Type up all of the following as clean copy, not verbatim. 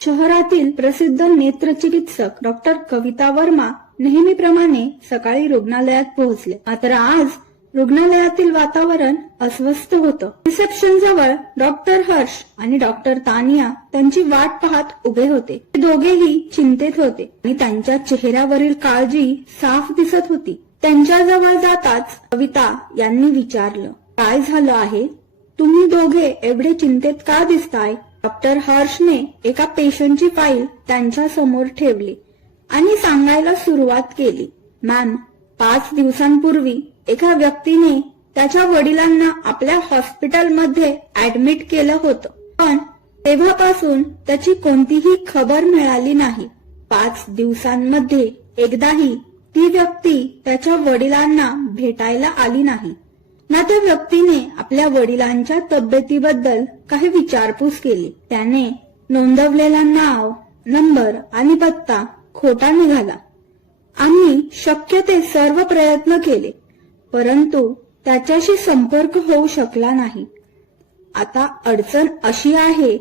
शहरातील प्रसिद्ध नेत्रचिकित्सक डॉक्टर कविता वर्मा नेहमीप्रमाणे सकाळी रुग्णालयात पोहोचले. मात्र आज रुग्णालयातील वातावरण अस्वस्थ होतं. रिसेप्शन जवळ डॉक्टर हर्ष आणि डॉक्टर तानिया त्यांची वाट पाहत उभे होते. ते दोघेही चिंतेत होते आणि त्यांच्या चेहऱ्यावरील काळजी साफ दिसत होती. त्यांच्या जवळ जाताच कविता यांनी विचारलं, काय झालं आहे? तुम्ही दोघे एवढे चिंतेत का दिसताय? डॉक्टर हर्षने एका पेशंटची फाईल त्यांच्या समोर ठेवली आणि सांगायला सुरुवात केली. मॅम, 5 दिवसांपूर्वी एका व्यक्तीने त्याच्या वडिलांना आपल्या हॉस्पिटलमध्ये ऍडमिट केलं होतं, पण तेव्हापासून त्याची कोणतीही खबर मिळाली नाही. 5 दिवसांमध्ये एकदाही ती व्यक्ती त्याच्या वडिलांना भेटायला आली नाही ना त्या व्यक्तीने आपल्या वडिलांच्या तब्येतीबद्दल काही विचारपूस केली. त्याने नोंदवलेला नाव, नंबर आणि पत्ता खोटा निघाला. आम्ही शक्य ते सर्व प्रयत्न केले, परंतु त्याच्याशी संपर्क होऊ शकला नाही. आता अडचण अशी आहे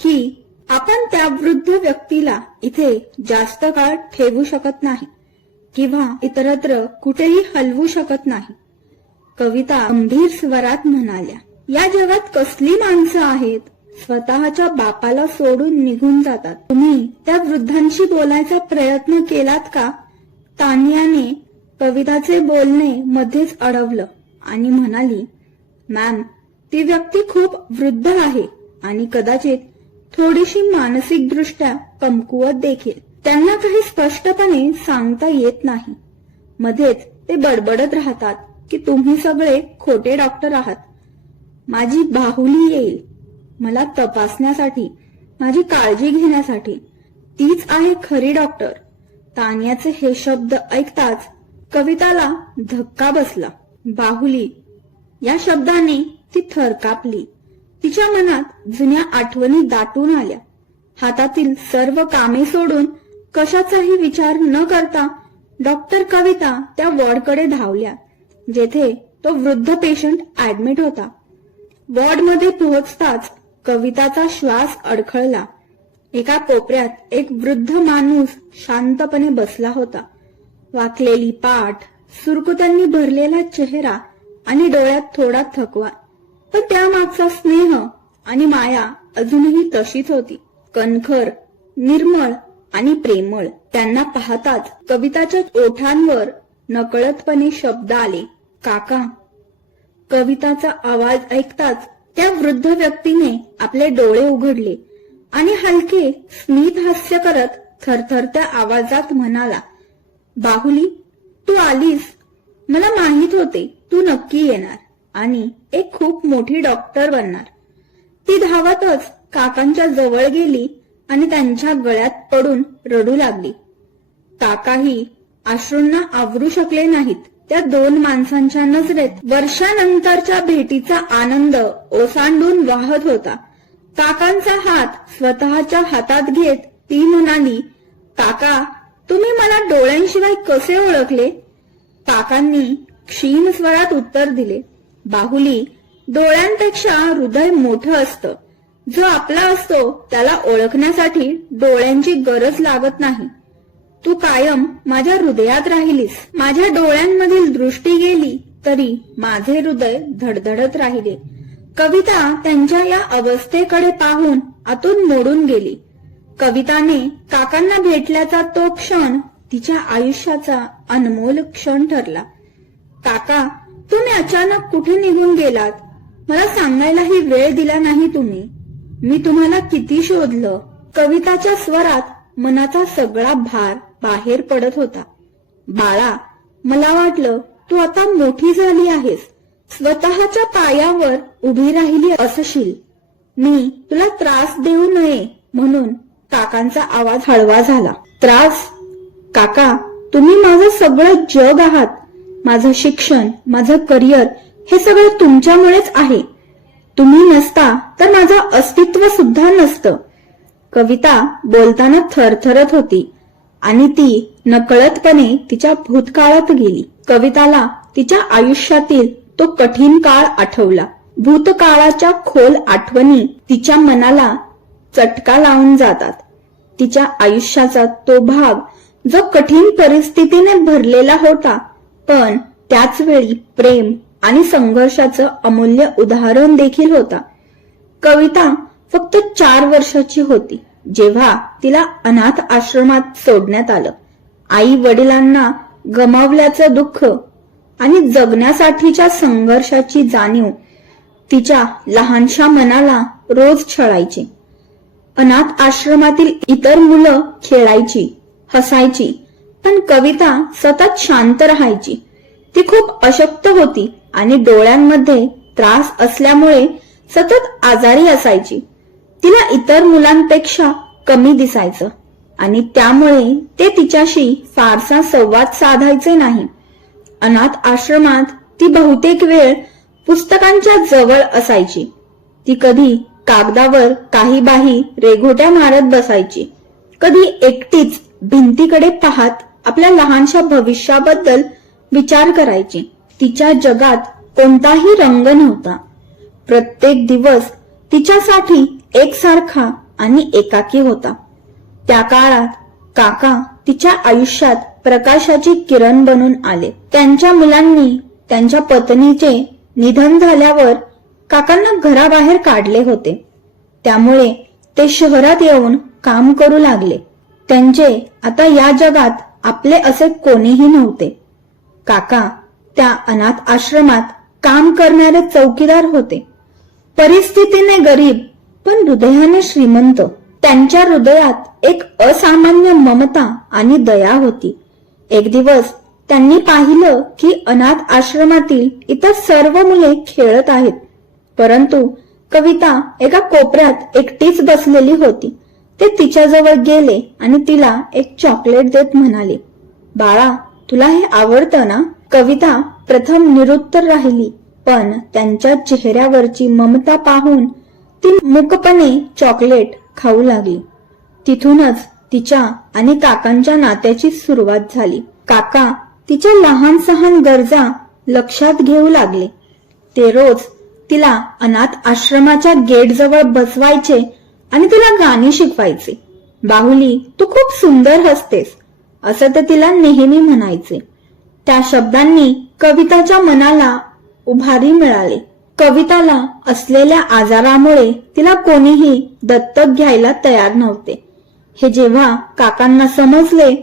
की आपण त्या वृद्ध व्यक्तीला इथे जास्त काळ ठेवू शकत नाही किंवा इतरत्र कुठेही हलवू शकत नाही. कविता गंभीर स्वरात म्हणाल्या, या जगात कसली माणसं आहेत, स्वतःच्या बापाला सोडून निघून जातात. तुम्ही त्या वृद्धांशी बोलायचा प्रयत्न केलात का? तानियाने कविताचे बोलणे मध्येच अडवलं आणि म्हणाली, मॅम, ती व्यक्ती खूप वृद्ध आहे आणि कदाचित थोडीशी मानसिकदृष्ट्या कमकुवत देखील. त्यांना काही स्पष्टपणे सांगता येत नाही. मध्येच ते बडबडत राहतात की तुम्ही सगळे खोटे डॉक्टर आहात. माझी बाहुली येईल मला तपासण्यासाठी, माझी काळजी घेण्यासाठी. तीच आहे खरी डॉक्टर. तानियाचे हे शब्द ऐकताच कविताला धक्का बसला. बाहुली या शब्दाने ती थरकापली. तिच्या मनात जुन्या आठवणी दाटून आल्या. हातातील सर्व कामे सोडून कशाचाही विचार न करता डॉक्टर कविता त्या वॉर्डकडे धावल्या जेथे तो वृद्ध पेशंट ऍडमिट होता. वॉर्डमध्ये पोहोचताच कविताचा श्वास अडखळला. एका कोपऱ्यात एक वृद्ध माणूस शांतपणे बसला होता. वाकलेली पाठ, सुरकुत्यांनी भरलेला चेहरा आणि डोळ्यात थोडा थकवा, पण त्यामागचा स्नेह आणि माया अजूनही तशीच होती. कणखर, निर्मळ आणि प्रेमळ. त्यांना पाहताच कविताच्या ओठांवर नकळतपणे शब्द आले, काका. कविताचा आवाज ऐकताच त्या वृद्ध व्यक्तीने आपले डोळे उघडले आणि हलके स्मित हास्य करत थरथरत्या आवाजात म्हणाला, बाहुली, तू आलीस. मला माहित होते तू नक्की येणार आणि एक खूप मोठी डॉक्टर बनणार. ती धावतच काकांच्या जवळ गेली आणि त्यांच्या गळ्यात पडून रडू लागली. काकाही अश्रूंना आवरू शकले नाहीत. त्या 2 माणसांच्या नजरेत वर्षानंतरच्या भेटीचा आनंद ओसांडून वाहत होता. काकांचा हात स्वतःच्या हातात घेत ती म्हणाली, काका, तुम्ही मला डोळ्यांशिवाय कसे ओळखले? काकांनी क्षीण स्वरात उत्तर दिले, बाहुली, डोळ्यांपेक्षा हृदय मोठं असतं. जो आपला असतो त्याला ओळखण्यासाठी डोळ्यांची गरज लागत नाही. तू कायम माझ्या हृदयात राहिलीस. माझ्या डोळ्यांमधील दृष्टी गेली तरी माझे हृदय धडधडत राहिले. कविता त्यांच्या या अवस्थेकडे पाहून आतून मोडून गेली. कविताने काकांना भेटल्याचा तो क्षण तिच्या आयुष्याचा अनमोल क्षण ठरला. काका, तुम्ही अचानक कुठे निघून गेलात? मला सांगायलाही वेळ दिला नाही तुम्ही. मी तुम्हाला किती शोधलं. कविताच्या स्वरात मनाचा सगळा भार बाहेर पडत होता. बाळा, मला वाटलं तू आता मोठी झाली आहेस, स्वतःच्या पायावर उभी राहिली असशील. मी तुला त्रास देऊ नये म्हणून. काकांचा आवाज हळवा झाला. त्रास? काका, तुम्ही माझं सगळं जग आहात. माझं शिक्षण, माझं करिअर हे सगळं तुमच्यामुळेच आहे. तुम्ही नसता तर माझं अस्तित्व सुद्धा नसतं. कविता बोलताना थरथरत होती आणि ती नकळतपणे तिच्या भूतकाळात गेली. कविताला तिच्या आयुष्यातील तो कठीण काळ आठवला. भूतकाळाच्या खोल आठवणी तिच्या मनाला चटका लावून जातात. तिच्या आयुष्याचा तो भाग जो कठीण परिस्थितीने भरलेला होता, पण त्याच वेळी प्रेम आणि संघर्षाचं अमूल्य उदाहरण देखील होता. कविता फक्त 4 वर्षाची होती जेव्हा तिला अनाथ आश्रमात सोडण्यात आलं. आई वडिलांना गमावल्याचं दुःख आणि जगण्यासाठीच्या संघर्षाची जाणीव तिच्या लहानशा मनाला रोज छळायची. अनाथ आश्रमातील इतर मुलं खेळायची, हसायची, पण कविता सतत शांत राहायची. ती खूप अशक्त होती आणि डोळ्यांमध्ये त्रास असल्यामुळे सतत आजारी असायची. तिला इतर मुलांपेक्षा कमी दिसायचं आणि त्यामुळे ते तिच्याशी फारसा संवाद साधायचे नाही. अनाथ आश्रमात ती बहुतेक वेळ पुस्तकांच्या जवळ असायची. ती कधी कागदावर काही बाही रेघोट्या मारत बसायची, कधी एकटीच भिंतीकडे पाहत आपल्या लहानशा भविष्याबद्दल विचार करायची. तिच्या जगात कोणताही रंग नव्हता. प्रत्येक दिवस तिच्यासाठी एकसारखा आणि एकाकी होता. त्या काळात काका तिच्या आयुष्यात प्रकाशाची किरण बनून आले. त्यांच्या मुलांनी त्यांच्या पत्नीचे निधन झाल्यावर काकांना घराबाहेर काढले होते. त्यामुळे ते शहरात येऊन काम करू लागले. त्यांचे आता या जगात आपले असे कोणीही नव्हते. काका त्या अनाथ आश्रमात काम करणारे चौकीदार होते. परिस्थितीने गरीब पण हृदयाने श्रीमंत. त्यांच्या हृदयात एक असामान्य ममता आणि दया होती. एक दिवस त्यांनी पाहिलं की अनाथ आश्रमातील इतर सर्व मुले खेळत आहेत, परंतु कविता एका कोपऱ्यात एकटीच बसलेली होती. ते तिच्याजवळ गेले आणि तिला एक चॉकलेट देत म्हणाले, बाळा, तुला हे आवडतं ना? कविता प्रथम निरुत्तर राहिली, पण त्यांच्या चेहऱ्यावरची ममता पाहून ती मूकपणे चॉकलेट खाऊ लागली. तिथूनच तिच्या आणि काकांच्या नात्याची सुरुवात झाली. काका तिच्या लहान सहान गरजा लक्षात घेऊ लागले. ते रोज तिला अनाथ आश्रमाच्या गेट जवळ बसवायचे आणि तिला गाणी शिकवायचे. बाहुली, तू खूप सुंदर हसतेस, असं ते तिला नेहमी म्हणायचे. त्या शब्दांनी कविताच्या मनाला उभारी मिळाली. कविताला असलेल्या आजारामुळे तिला कोणीही दत्तक घ्यायला तयार नव्हते. हे जेव्हा काकांना समजले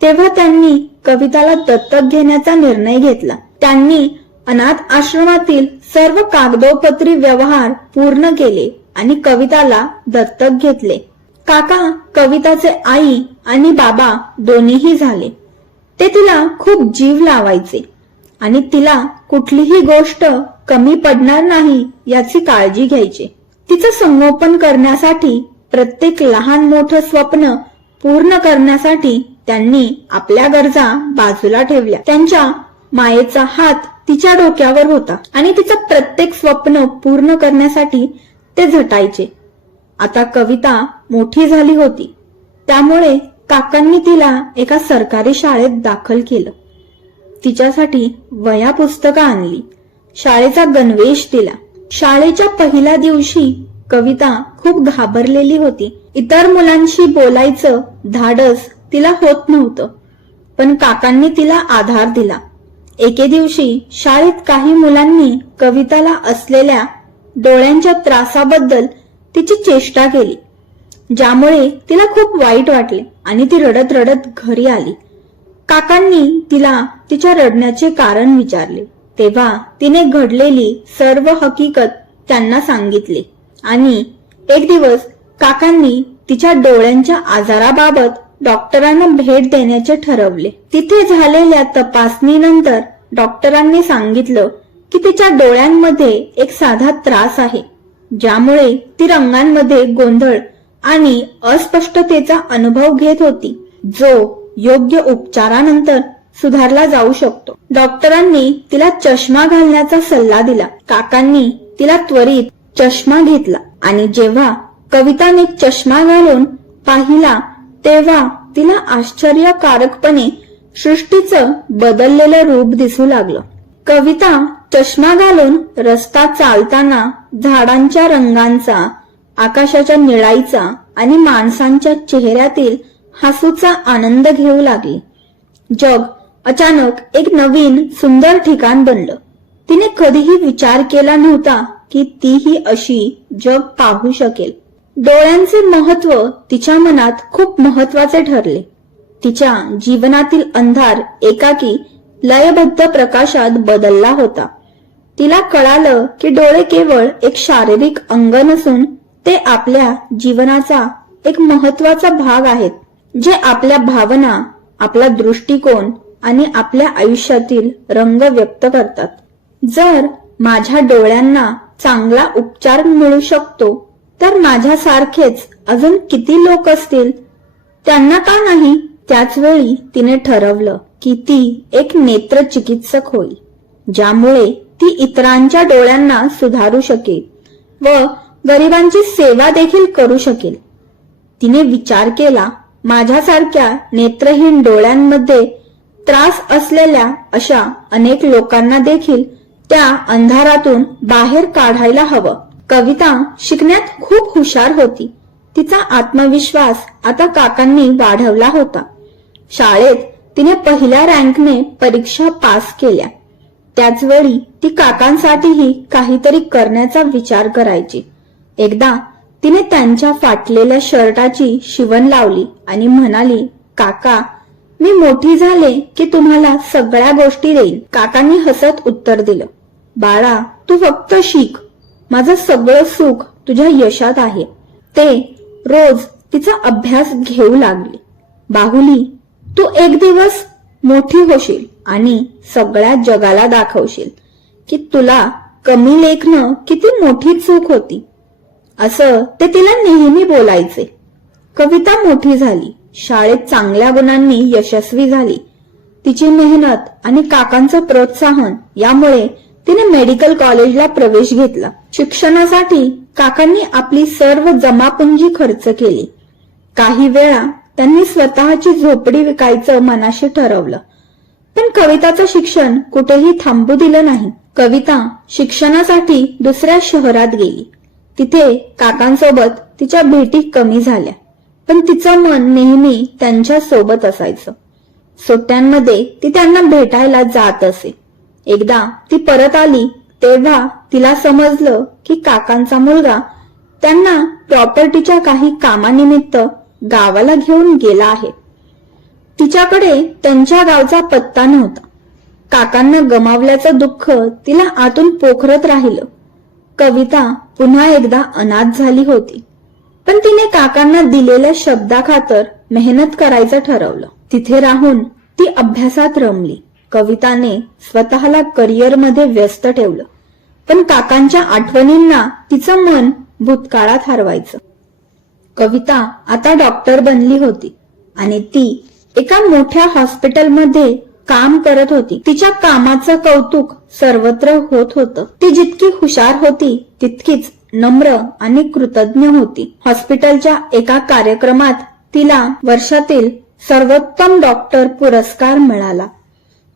तेव्हा त्यांनी कविताला दत्तक घेण्याचा निर्णय घेतला. त्यांनी अनाथ आश्रमातील सर्व कागदोपत्री व्यवहार पूर्ण केले आणि कविताला दत्तक घेतले. काका कविताचे आई आणि बाबा दोन्हीही झाले. ते तिला खूप जीव लावायचे आणि तिला कुठलीही गोष्ट कमी पडणार नाही याची काळजी घ्यायचे. तिचं संगोपन करण्यासाठी, प्रत्येक लहान मोठं स्वप्न पूर्ण करण्यासाठी त्यांनी आपल्या गरजा बाजूला ठेवल्या. त्यांच्या मायेचा हात तिच्या डोक्यावर होता आणि तिचं प्रत्येक स्वप्न पूर्ण करण्यासाठी ते झटायचे. आता कविता मोठी झाली होती, त्यामुळे काकांनी तिला एका सरकारी शाळेत दाखल केलं. तिच्यासाठी वह्या पुस्तकं आणली, शाळेचा गणवेश दिला. शाळेच्या पहिल्या दिवशी कविता खूप घाबरलेली होती. इतर मुलांशी बोलायचं धाडस तिला होत नव्हतं, पण काकांनी तिला आधार दिला. एके दिवशी शाळेत काही मुलांनी कविताला असलेल्या डोळ्यांच्या त्रासाबद्दल तिची चेष्टा केली, ज्यामुळे तिला खूप वाईट वाटले आणि ती रडत रडत घरी आली. काकांनी तिला तिच्या रडण्याचे कारण विचारले. तेव्हा तिने घडलेली सर्व हकीकत त्यांना सांगितली आणि एक दिवस काकांनी तिच्या डोळ्यांच्या आजाराबाबत डॉक्टरांना भेट देण्याचे ठरवले. तिथे झालेल्या तपासणीनंतर डॉक्टरांनी सांगितलं की तिच्या डोळ्यांमध्ये एक साधा त्रास आहे, ज्यामुळे ती रंगांमध्ये गोंधळ आणि अस्पष्टतेचा अनुभव घेत होती, जो योग्य उपचारानंतर सुधारला जाऊ शकतो. डॉक्टरांनी तिला चष्मा घालण्याचा सल्ला दिला. काकांनी तिला त्वरित चष्मा घेतला आणि जेव्हा कविताने चष्मा घालून पाहिला तेव्हा तिला आश्चर्यकारकपणे सृष्टीचं बदललेलं रूप दिसू लागलं. कविता चष्मा घालून रस्ता चालताना झाडांच्या रंगांचा, आकाशाच्या निळाईचा आणि माणसांच्या चेहऱ्यातील हसूचा आनंद घेऊ लागली. जग अचानक एक नवीन सुंदर ठिकाण बनलं. तिने कधीही विचार केला नव्हता की तीही अशी जग पाहू शकेल. डोळ्यांचे महत्व तिच्या मनात खूप महत्वाचे ठरले. तिच्या जीवनातील अंधार एकाकी लयबद्ध प्रकाशात बदलला होता. तिला कळालं की डोळे केवळ एक शारीरिक अंग नसून ते आपल्या जीवनाचा एक महत्वाचा भाग आहेत, जे आपल्या भावना, आपला दृष्टिकोन आणि आपल्या आयुष्यातील रंग व्यक्त करतात. जर माझ्या डोळ्यांना चांगला उपचार मिळू शकतो तर माझ्यासारखेच अजून किती लोक असतील, त्यांना का नाही? त्याच वेळी तिने ठरवलं की ती एक नेत्र चिकित्सक होईल, ज्यामुळे ती इतरांच्या डोळ्यांना सुधारू शकेल व गरिबांची सेवा देखील करू शकेल. तिने विचार केला, माझ्यासारख्या नेत्रहीन डोळ्यांमध्ये त्रास असलेल्या अशा अनेक लोकांना देखील त्या अंधारातून बाहेर काढायला हवं. कविता शिकण्यात खूप हुशार होती. तिचा आत्मविश्वास आता काकांनी वाढवला होता. शाळेत तिने पहिल्या रँकने परीक्षा पास केल्या. त्याचवेळी ती काकांसाठीही काहीतरी करण्याचा विचार करायची. एकदा तिने त्यांच्या फाटलेल्या शर्टाची शिवण लावली आणि म्हणाली, काका, मी मोठी झाले की तुम्हाला सगळ्या गोष्टी देईन. काकांनी हसत उत्तर दिलं, बाळा, तू फक्त शिक. माझं सगळं सुख तुझ्या यशात आहे. ते रोज तिचा अभ्यास घेऊ लागले. बाहुली, तू एक दिवस मोठी होशील आणि सगळ्या जगाला दाखवशील की तुला कमी लेखणं किती मोठी चूक होती, असं ते तिला नेहमी बोलायचे. कविता मोठी झाली. शाळेत चांगल्या गुणांनी यशस्वी झाली. तिची मेहनत आणि काकांचं प्रोत्साहन यामुळे तिने मेडिकल कॉलेजला प्रवेश घेतला. शिक्षणासाठी काकांनी आपली सर्व जमापुंजी खर्च केली. काही वेळा त्यांनी स्वतःची झोपडी विकायचं मनाशी ठरवलं. पण कविताचं शिक्षण कुठेही थांबू दिलं नाही. कविता शिक्षणासाठी दुसऱ्या शहरात गेली. तिथे काकांसोबत तिच्या भेटी कमी झाल्या, पण तिचं मन नेहमी त्यांच्या सोबत असायचं. सुट्ट्यांमध्ये ती त्यांना भेटायला जात असे. एकदा ती परत आली तेव्हा तिला समजलं की काकांचा मुलगा त्यांना प्रॉपर्टीच्या काही कामानिमित्त गावाला घेऊन गेला आहे. तिच्याकडे त्यांच्या गावचा पत्ता नव्हता. काकांना गमावल्याचं दुःख तिला आतून पोखरत राहिलं. कविता पुन्हा एकदा अनाथ झाली होती, पण तिने काकांना दिलेल्या शब्दाखातर मेहनत करायचं ठरवलं. तिथे राहून ती अभ्यासात रमली. कविताने स्वतःला करिअरमध्ये व्यस्त ठेवलं, पण काकांच्या आठवणींना तिचं मन भूतकाळात हरवायचं. कविता आता डॉक्टर बनली होती आणि ती एका मोठ्या हॉस्पिटलमध्ये काम करत होती. तिच्या कामाचं कौतुक सर्वत्र होत होतं. ती जितकी हुशार होती तितकीच नम्र आणि कृतज्ञ होती. हॉस्पिटलच्या एका कार्यक्रमात तिला वर्षातील सर्वोत्तम डॉक्टर पुरस्कार मिळाला.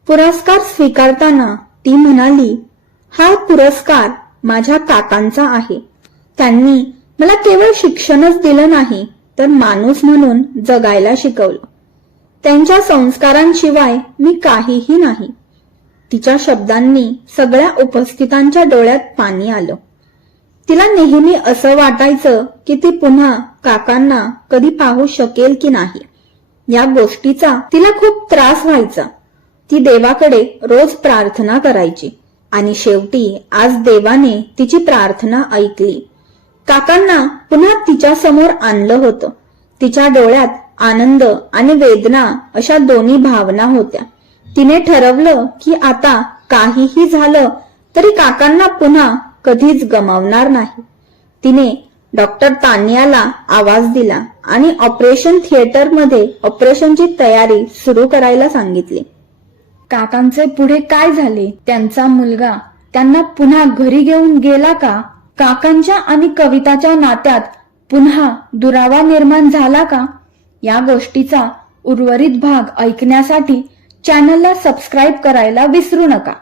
पुरस्कार स्वीकारताना ती म्हणाली, हा पुरस्कार माझ्या काकांचा आहे. त्यांनी मला केवळ शिक्षणच दिलं नाही तर माणूस म्हणून जगायला शिकवलं. त्यांच्या संस्कारांशिवाय मी काहीही नाही. तिच्या शब्दांनी सगळ्या उपस्थितांच्या डोळ्यात पाणी आलं. तिला नेहमी असं वाटायचं की ती पुन्हा काकांना कधी पाहू शकेल की नाही. या गोष्टीचा तिला खूप त्रास व्हायचा. ती देवाकडे रोज प्रार्थना करायची आणि शेवटी आज देवाने तिची प्रार्थना ऐकली. काकांना पुन्हा तिच्या समोर आणलं होतं. तिच्या डोळ्यात आनंद आणि वेदना अशा दोन्ही भावना होत्या. तिने ठरवलं की आता काहीही झालं तरी काकांना पुन्हा कधीच गमावणार नाही. तिने डॉक्टर तान्याला आवाज दिला आणि ऑपरेशन थिएटरमध्ये ऑपरेशनची तयारी सुरू करायला सांगितली. काकांचे पुढे काय झाले? त्यांचा मुलगा त्यांना पुन्हा घरी घेऊन गेला का? काकांच्या आणि कविताच्या नात्यात पुन्हा दुरावा निर्माण झाला का? या गोष्टीचा उर्वरित भाग ऐकण्यासाठी चॅनलला सबस्क्राईब करायला विसरू नका.